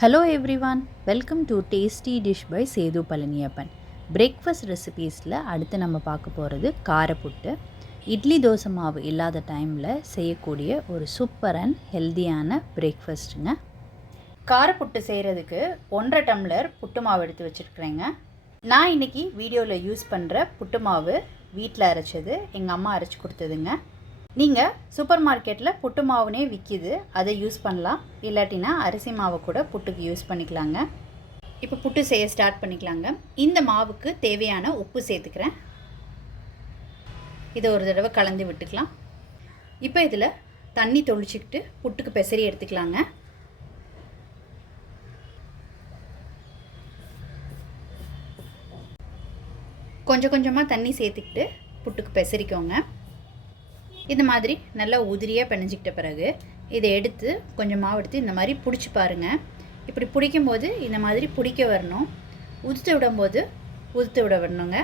Hello everyone, welcome to Tasty Dish by Sethu Palaniappan. Breakfast ரெசிபீஸில் அடுத்து நம்ம பார்க்க போகிறது காரப்புட்டு. இட்லி தோசை மாவு இல்லாத டைமில் செய்யக்கூடிய ஒரு சூப்பர் அண்ட் ஹெல்த்தியான பிரேக்ஃபாஸ்ட்டுங்க. காரப்புட்டு செய்கிறதுக்கு 1.5 டம்ளர் புட்டு மாவு எடுத்து வச்சுருக்குறேங்க. நான் இன்றைக்கி வீடியோவில் யூஸ் பண்ணுற புட்டு மாவு வீட்டில் அரைச்சது, எங்கள் அம்மா அரைச்சி கொடுத்ததுங்க. நீங்கள் சூப்பர் மார்க்கெட்டில் புட்டு மாவுனே விற்கிது, அதை யூஸ் பண்ணலாம். இல்லாட்டினா அரிசி மாவை கூட புட்டுக்கு யூஸ் பண்ணிக்கலாங்க. இப்போ புட்டு செய்ய ஸ்டார்ட் பண்ணிக்கலாங்க. இந்த மாவுக்கு தேவையான உப்பு சேர்த்துக்கிறேன். இதை ஒரு தடவை கலந்து விட்டுக்கலாம். இப்போ இதில் தண்ணி தொளிச்சிக்கிட்டு புட்டுக்கு பெசரி எடுத்துக்கலாங்க. கொஞ்சம் கொஞ்சமாக தண்ணி சேர்த்துக்கிட்டு புட்டுக்கு பெசரிக்கோங்க. இந்த மாதிரி நல்லா உதிரியாக பிணைஞ்சிக்கிட்ட பிறகு இதை எடுத்து கொஞ்சம் மாவு எடுத்து இந்த மாதிரி பிடிச்சி பாருங்கள். இப்படி பிடிக்கும்போது இந்த மாதிரி பிடிக்க வரணும். உதுத்து விடும்போது உதுத்து விட வரணுங்க.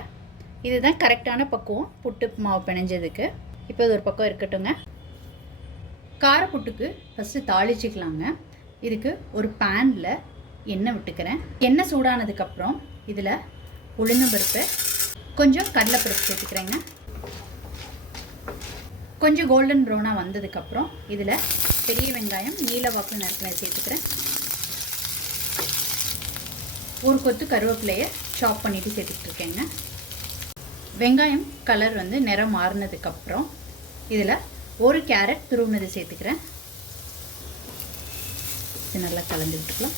இதுதான் கரெக்டான பக்குவம் புட்டு மாவு பிணைஞ்சதுக்கு. இப்போ இது ஒரு பக்கம் இருக்கட்டுங்க. காரப்புட்டுக்கு ஃபஸ்ட்டு தாளிச்சிக்கலாங்க. இதுக்கு ஒரு பேனில் எண்ணெய் விட்டுக்கிறேன். எண்ணெய் சூடானதுக்கப்புறம் இதில் உளுந்தம்பருப்பு, கொஞ்சம் கடலைப்பருப்பு சேர்த்துக்கிறேங்க. கொஞ்சம் கோல்டன் ப்ரௌனாக வந்ததுக்கப்புறம் இதில் பெரிய வெங்காயம் நீல வாக்கு நேரத்தில் சேர்த்துக்கிறேன். ஒரு கொத்து கருவேப்பிலையை சாப் பண்ணிவிட்டு சேர்த்துக்கிட்டுருக்கேங்க. வெங்காயம் கலர் நிறம் மாறினதுக்கப்புறம் இதில் ஒரு கேரட் துருவினது சேர்த்துக்கிறேன். இது நல்லா கலந்து விட்டுக்கலாம்.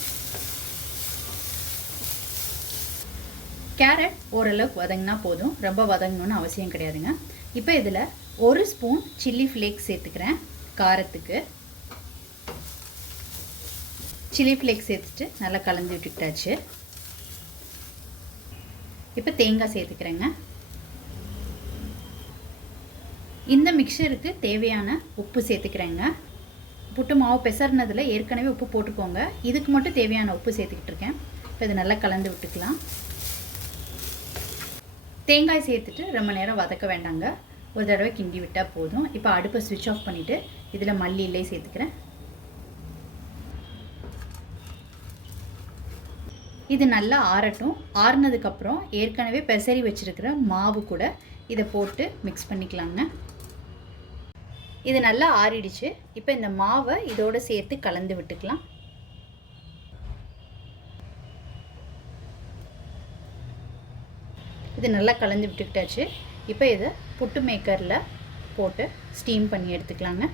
கேரட் ஓரளவுக்கு வதங்கினா போதும், ரொம்ப வதங்கணும்னு அவசியம் கிடையாதுங்க. இப்போ இதில் ஒரு ஸ்பூன் சில்லி ஃப்ளேக்ஸ் சேர்த்துக்கிறேன். காரத்துக்கு சில்லி ஃப்ளேக்ஸ் சேர்த்துட்டு நல்லா கலந்து விட்டுக்கிட்டாச்சு. இப்போ தேங்காய் சேர்த்துக்கிறேங்க. இந்த மிக்சருக்கு தேவையான உப்பு சேர்த்துக்கிறேங்க. புட்டு மாவு பெசறினதில் ஏற்கனவே உப்பு போட்டுக்கோங்க. இதுக்கு மட்டும் தேவையான உப்பு சேர்த்துக்கிட்டு இருக்கேன். இப்போ இதை நல்லா கலந்து விட்டுக்கலாம். தேங்காய் சேர்த்துட்டு ரொம்ப நேரம் வதக்க வேண்டாங்க, ஒரு தடவை கிண்டி விட்டால் போதும். இப்போ அடுப்பை ஸ்விட்ச் ஆஃப் பண்ணிவிட்டு இதில் மல்லி இலை சேர்த்துக்கிறேன். இது நல்லா ஆறட்டும். ஆறுனதுக்கப்புறம் ஏற்கனவே பெசரி வச்சுருக்கிற மாவு கூட இதை போட்டு மிக்ஸ் பண்ணிக்கலாங்க. இது நல்லா ஆறிடுச்சு. இப்போ இந்த மாவை இதோடு சேர்த்து கலந்து விட்டுக்கலாம். இது நல்லா கலந்து விட்டுக்கிட்டாச்சு. இப்போ இதை புட்டு மேக்கரில் போட்டு ஸ்டீம் பண்ணி எடுத்துக்கலாங்க.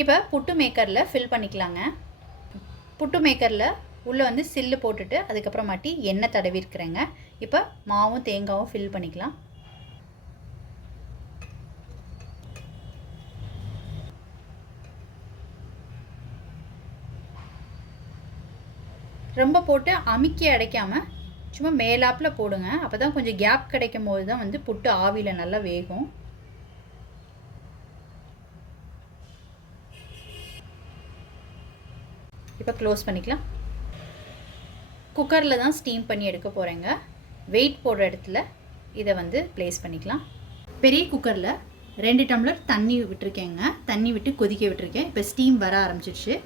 இப்போ புட்டு மேக்கரில் ஃபில் பண்ணிக்கலாங்க. புட்டு மேக்கரில் உள்ளே சில்லு போட்டுட்டு அதுக்கப்புறமாட்டி எண்ணெய் தடவிருக்கிறேங்க. இப்போ மாவும் தேங்காயும் ஃபில் பண்ணிக்கலாம். ரொம்ப போட்டு அமுக்கி அடைக்காமல் சும்மா மேலாப்பில் போடுங்க. அப்போ தான் கொஞ்சம் கேப் கிடைக்கும் போது தான் புட்டு ஆவியில் நல்லா வேகும். இப்போ க்ளோஸ் பண்ணிக்கலாம். குக்கரில் தான் ஸ்டீம் பண்ணி எடுக்க போகிறேங்க. வெயிட் போடுற இடத்துல இதை ப்ளேஸ் பண்ணிக்கலாம். பெரிய குக்கரில் 2 டம்ளர் தண்ணி விட்டுருக்கேங்க. தண்ணி விட்டு கொதிக்க விட்டுருக்கேன். இப்போ ஸ்டீம் வர ஆரம்பிச்சிடுச்சு.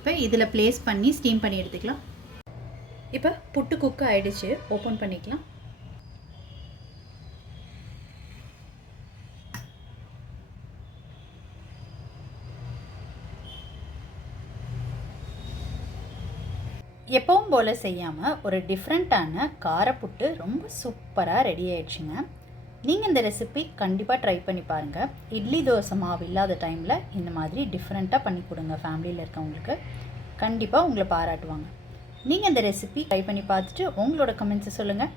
இப்போ இதில் ப்ளேஸ் பண்ணி ஸ்டீம் பண்ணி எடுத்துக்கலாம். இப்போ புட்டு குக்கு ஆயிடுச்சு. ஓப்பன் பண்ணிக்கலாம். எப்பவும் போல் செய்யாமல் ஒரு டிஃப்ரெண்ட்டான காரப்புட்டு ரொம்ப சூப்பராக ரெடி ஆயிடுச்சுங்க. நீங்கள் இந்த ரெசிபி கண்டிப்பாக ட்ரை பண்ணி பாருங்கள். இட்லி தோசை மாவு இல்லாத டைமில் இந்த மாதிரி டிஃப்ரெண்ட்டாக பண்ணி கொடுங்க. ஃபேமிலியில் இருக்கவங்களுக்கு கண்டிப்பாக உங்களை பாராட்டுவாங்க. நீங்கள் இந்த ரெசிபி ட்ரை பண்ணி பார்த்துட்டு உங்களோட கமெண்ட்ஸை சொல்லுங்கள்.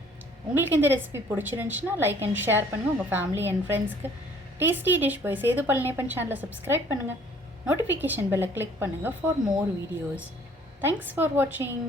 உங்களுக்கு இந்த ரெசிபி பிடிச்சிருந்துச்சுன்னா லைக் அண்ட் ஷேர் பண்ணுங்கள் உங்கள் ஃபேமிலி அண்ட் ஃப்ரெண்ட்ஸ்க்கு. Tasty dish by Sethu Palaniappan சேனலை சப்ஸ்கிரைப் பண்ணுங்கள். நோட்டிஃபிகேஷன் பெல்லை கிளிக் பண்ணுங்கள் for more videos. Thanks for வாட்சிங்.